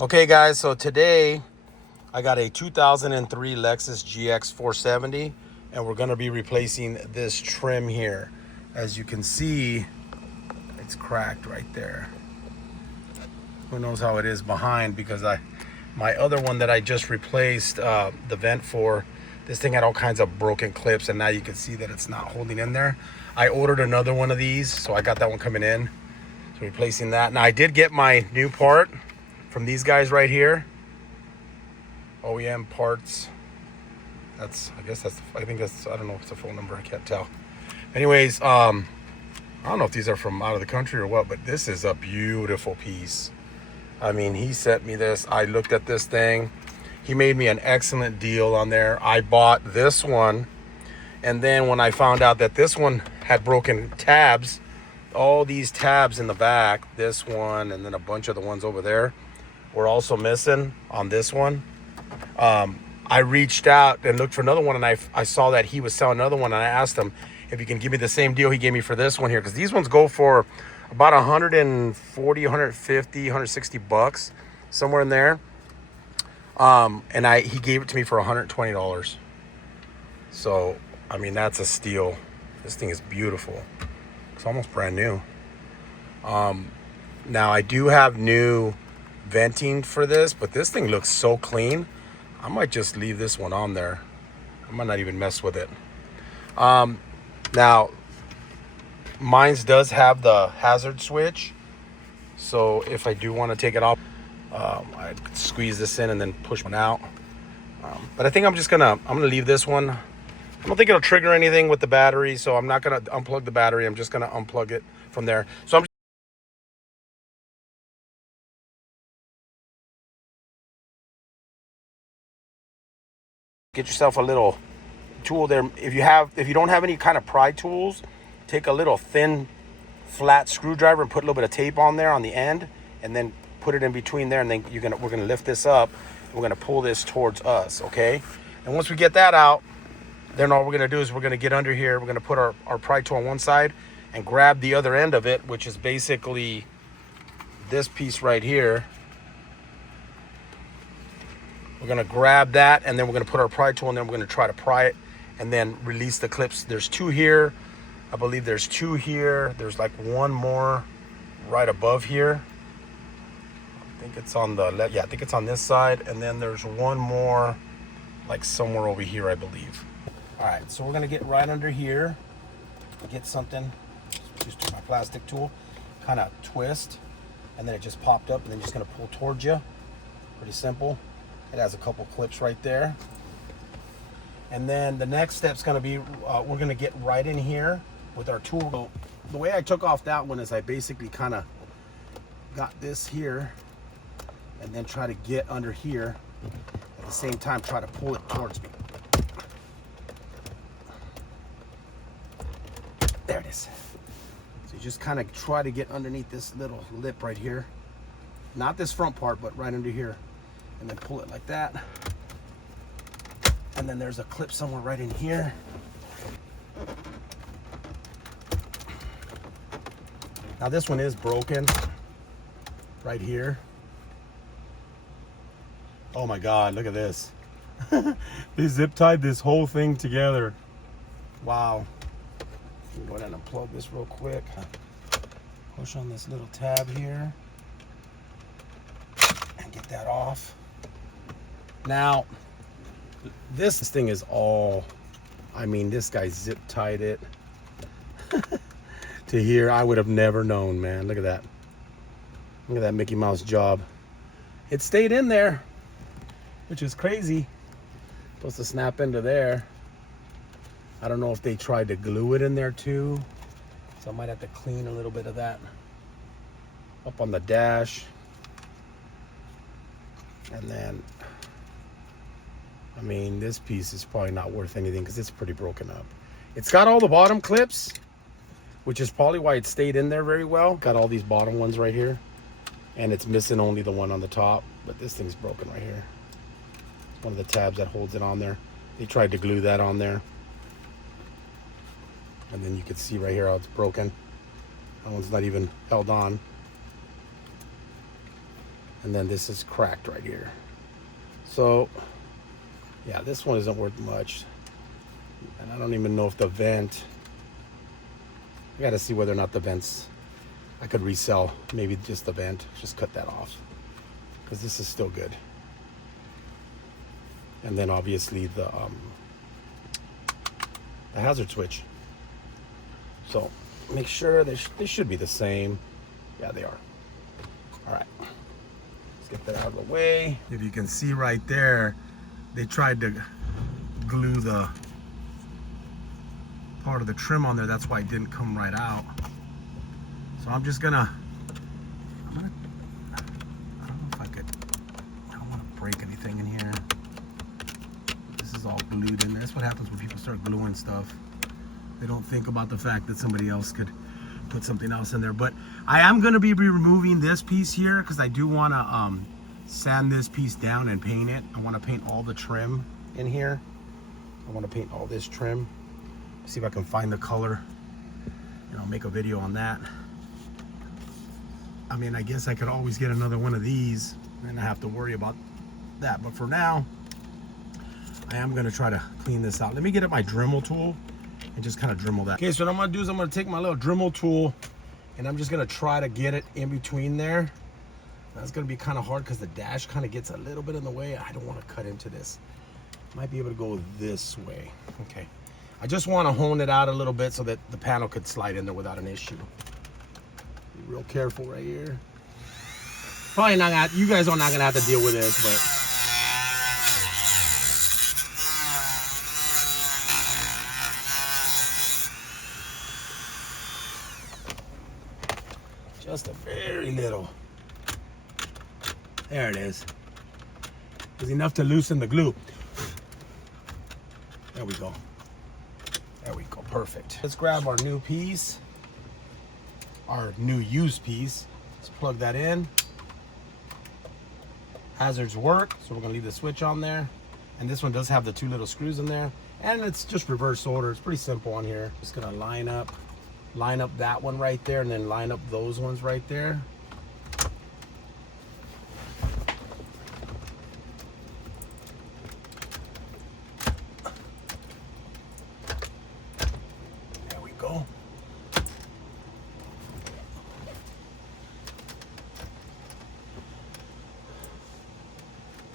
Okay guys, so today I got a 2003 Lexus GX470 and we're going to be replacing this trim here. As you can see, it's cracked right there. Who knows how it is behind, because my other one that I just replaced the vent for, this thing had all kinds of broken clips, and now you can see that it's not holding in there. I ordered another one of these, so I got that one coming in. So replacing that. Now I did get my new part from these guys right here. OEM parts. I think that's, I don't know if it's a phone number, I can't tell. Anyways, I don't know if these are from out of the country or what, but this is a beautiful piece. I mean, he sent me this. I looked at this thing. He made me an excellent deal on there. I bought this one, and then when I found out that this one had broken tabs, all these tabs in the back, this one and then a bunch of the ones over there were also missing on this one. I reached out and looked for another one, and I saw that he was selling another one, and I asked him if he can give me the same deal he gave me for this one here, because these ones go for about 140, 150, 160 bucks, somewhere in there. And he gave it to me for $120. So, I mean, that's a steal. This thing is beautiful. It's almost brand new. Now I do have new venting for this, but this thing looks so clean. I might just leave this one on there. I might not even mess with it. Now, mine's does have the hazard switch. So if I do want to take it off, I squeeze this in and then push one out. But I think I'm gonna leave this one. I don't think it'll trigger anything with the battery, so I'm not gonna unplug the battery. I'm just gonna unplug it from there. So get yourself a little tool there. If you don't have any kind of pry tools, take a little thin flat screwdriver and put a little bit of tape on there on the end, and then put it in between there, and then we're gonna lift this up, and we're gonna pull this towards us, okay? And once we get that out, then all we're gonna do is we're gonna get under here, we're gonna put our pry tool on one side and grab the other end of it, which is basically this piece right here. We're gonna grab that, and then we're gonna put our pry tool in there, and we're gonna try to pry it and then release the clips. There's two here. I believe there's two here. There's like one more right above here. I think it's on the left. Yeah, I think it's on this side. And then there's one more like somewhere over here, I believe. All right, so we're gonna get right under here, get something, just my plastic tool, kind of twist, and then it just popped up, and then just gonna pull towards you. Pretty simple. It has a couple clips right there. And then the next step's gonna be, we're gonna get right in here with our tool. So the way I took off that one is I basically kind of got this here and then try to get under here. At the same time, try to pull it towards me. There it is. So you just kind of try to get underneath this little lip right here. Not this front part, but right under here. And then pull it like that. And then there's a clip somewhere right in here. Now this one is broken right here. Oh my God, look at this. They zip tied this whole thing together. Wow. Let me go ahead and unplug this real quick. Push on this little tab here and get that off. Now, this thing is all, I mean, this guy zip tied it to here. I would have never known, man. Look at that. Look at that Mickey Mouse job. It stayed in there, which is crazy. Supposed to snap into there. I don't know if they tried to glue it in there too. So I might have to clean a little bit of that up on the dash. And then, I mean, this piece is probably not worth anything because it's pretty broken up. It's got all the bottom clips, which is probably why it stayed in there very well. Got all these bottom ones right here, and it's missing only the one on the top, but this thing's broken right here. It's one of the tabs that holds it on there. They tried to glue that on there. And then you can see right here how it's broken. That one's not even held on. And then this is cracked right here. So yeah, this one isn't worth much. And I don't even know if the vent, I gotta see whether or not the vents I could resell. Maybe just the vent, just cut that off, because this is still good. And then obviously the hazard switch. So make sure they should be the same. Yeah, they are. All right, let's get that out of the way. If you can see right there, they tried to glue the part of the trim on there. That's why it didn't come right out. So I'm gonna, I don't know if I could, I don't want to break anything in here. This is all glued in there. That's what happens when people start gluing stuff. They don't think about the fact that somebody else could put something else in there. But I am going to be removing this piece here because I do want to sand this piece down and paint it. I want to paint all the trim in here. I want to paint all this trim. See if I can find the color, and I'll make a video on that. I mean, I guess I could always get another one of these and I have to worry about that. But for now, I am going to try to clean this out. Let me get at my Dremel tool and just kind of Dremel that. Okay, so what I'm gonna do is I'm gonna take my little Dremel tool and I'm just gonna try to get it in between there. That's gonna be kind of hard because the dash kind of gets a little bit in the way. I don't want to cut into this. Might be able to go this way. Okay, I just want to hone it out a little bit so that the panel could slide in there without an issue. Be real careful right here. Probably not gonna, you guys are not gonna have to deal with this, but just a very little. There it is. It's enough to loosen the glue. There we go. There we go. Perfect. Let's grab our new piece, our new used piece. Let's plug that in. Hazards work, so we're gonna leave the switch on there. And this one does have the two little screws in there. And it's just reverse order. It's pretty simple on here. Just gonna line up that one right there and then line up those ones right there. There we go.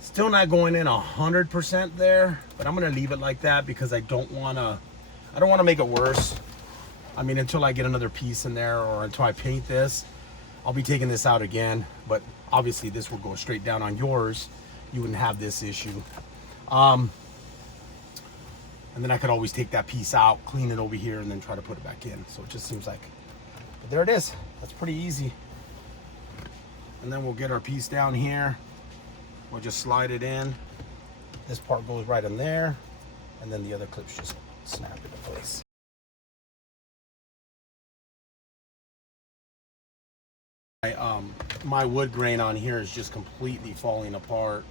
Still not going in 100% there, but I'm gonna leave it like that because I don't wanna make it worse. I mean, until I get another piece in there or until I paint this, I'll be taking this out again. But obviously this will go straight down on yours. You wouldn't have this issue. And then I could always take that piece out, clean it over here, and then try to put it back in. So it just seems like, but there it is. That's pretty easy. And then we'll get our piece down here. We'll just slide it in. This part goes right in there. And then the other clips just snap into place. My wood grain on here is just completely falling apart.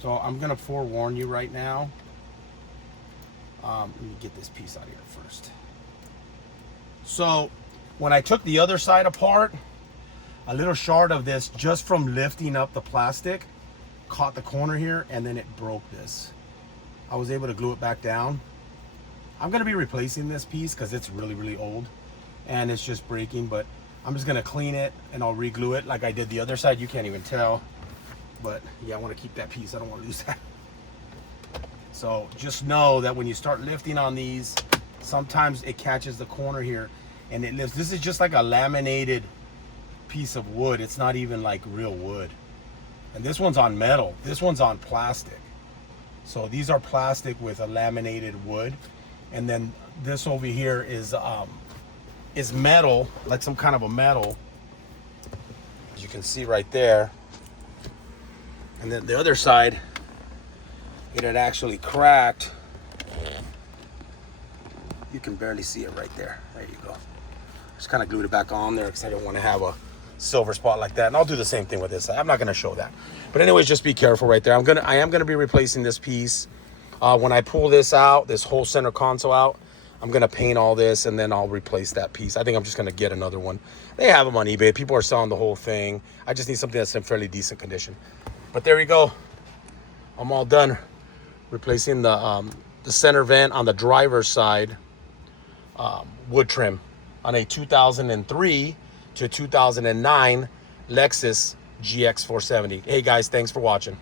So I'm gonna forewarn you right now. Let me get this piece out of here first. So when I took the other side apart, a little shard of this just from lifting up the plastic caught the corner here and then it broke this. I was able to glue it back down. I'm gonna be replacing this piece because it's really, really old and it's just breaking, but I'm just gonna clean it and I'll re-glue it like I did the other side. You can't even tell, but yeah, I wanna keep that piece. I don't wanna lose that. So just know that when you start lifting on these, sometimes it catches the corner here and it lifts. This is just like a laminated piece of wood. It's not even like real wood. And this one's on metal. This one's on plastic. So these are plastic with a laminated wood. And then this over here is metal, like some kind of a metal, as you can see right there. And then the other side, it had actually cracked. You can barely see it right there. There you go. Just kind of glued it back on there because I don't want to have a silver spot like that. And I'll do the same thing with this side. I'm not going to show that. But anyways, just be careful right there. I am going to be replacing this piece. When I pull this out, this whole center console out, I'm I'm gonna paint all this and then I'll replace that piece. I think I'm just gonna get another one. They have them on eBay. People are selling the whole thing. I just need something that's in fairly decent condition. But there we go. I'm all done replacing the center vent on the driver's side, wood trim on a 2003 to 2009 Lexus GX470. Hey guys, thanks for watching.